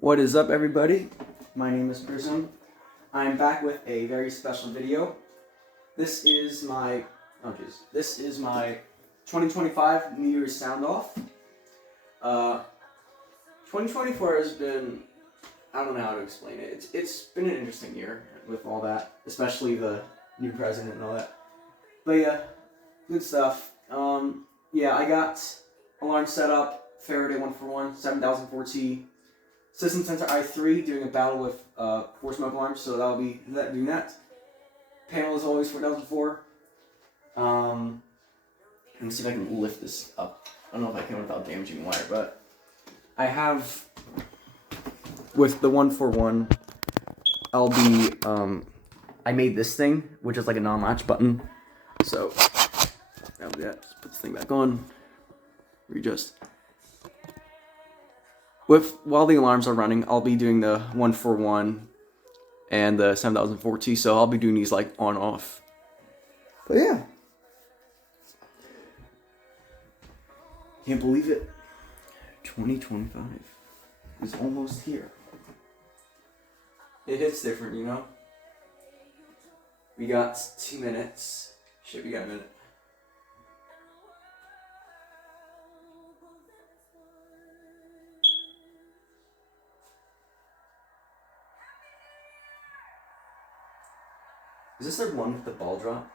What is up, everybody? My name is Prism. I'm back with a very special video. This is my 2025 New Year's Soundoff. 2024 has been, I don't know how to explain it. It's been an interesting year with all that, especially the new president and all that. But yeah, good stuff. I got alarm set up, Faraday 141, 7004T. System Sensor i3 doing a battle with 4 smoke alarms, so that'll be doing that. Panel is always 4004. Let me see if I can lift this up. I don't know if I can without damaging wire, but I have with the 141. I'll be I made this thing, which is like a non-latch button. So that'll be that. Just put this thing back on. Readjust. While the alarms are running, I'll be doing the 141 and the 7004T, so I'll be doing these like on off. But yeah. Can't believe it. 2025 is almost here. It hits different, you know? We got 2 minutes. Shit, we got a minute. Is this the one with the ball drop?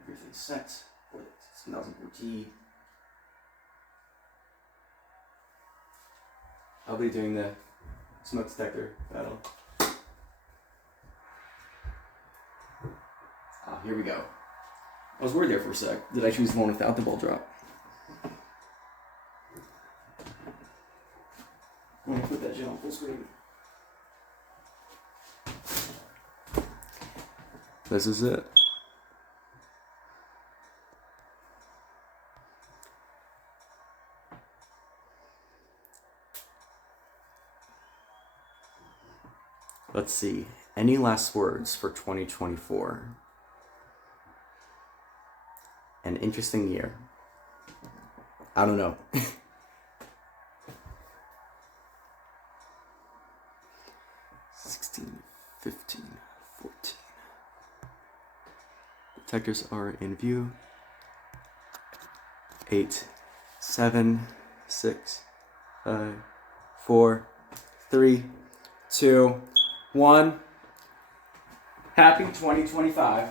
Everything's set for the 7004T. I'll be doing the smoke detector battle. Here we go. I was worried there for a sec. Did I choose the one without the ball drop? I'm gonna put that shit on full screen. This is it. Let's see. Any last words for 2024? An interesting year. I don't know. 16, 15, 14. Detectors are in view. 8, 7, 6, 5, 4, 3, 2, 1. Happy 2025.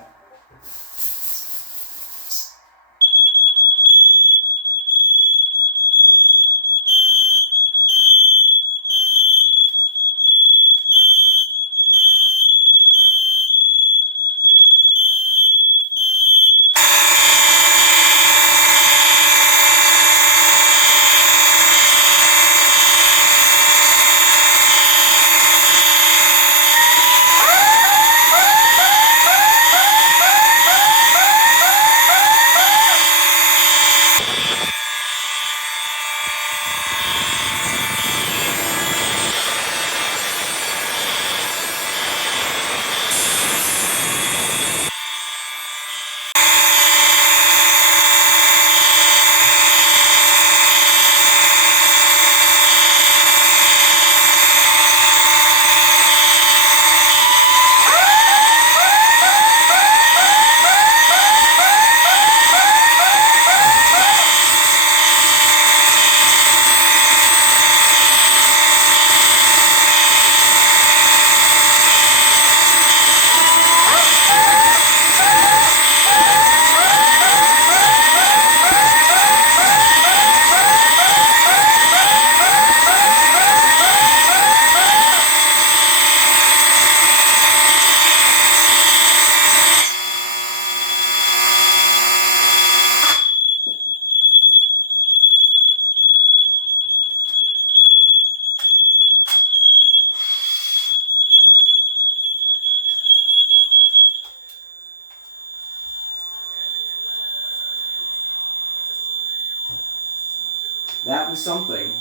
That was something.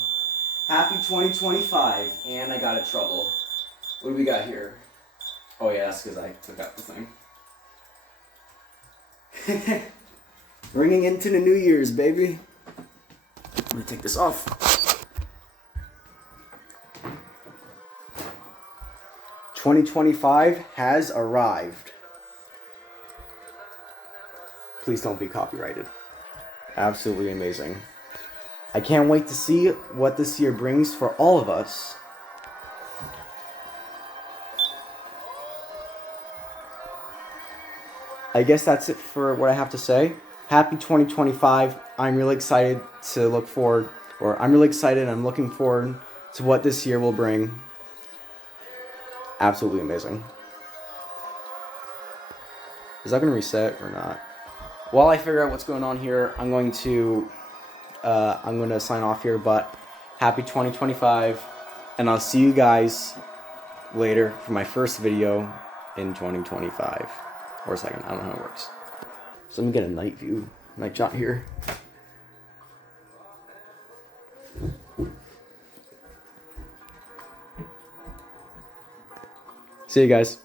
Happy 2025, and I got in trouble. What do we got here? Oh yeah, that's because I took out the thing. Bringing into the New Year's, baby. I'm gonna take this off. 2025 has arrived. Please don't be copyrighted. Absolutely amazing. I can't wait to see what this year brings for all of us. I guess that's it for what I have to say. Happy 2025. I'm really excited to look forward, I'm looking forward to what this year will bring. Absolutely amazing. Is that going to reset or not? While I figure out what's going on here, I'm going to sign off here, but happy 2025, and I'll see you guys later for my first video in 2025. Or second, I don't know how it works. So let me get a night view, night shot here. See you guys.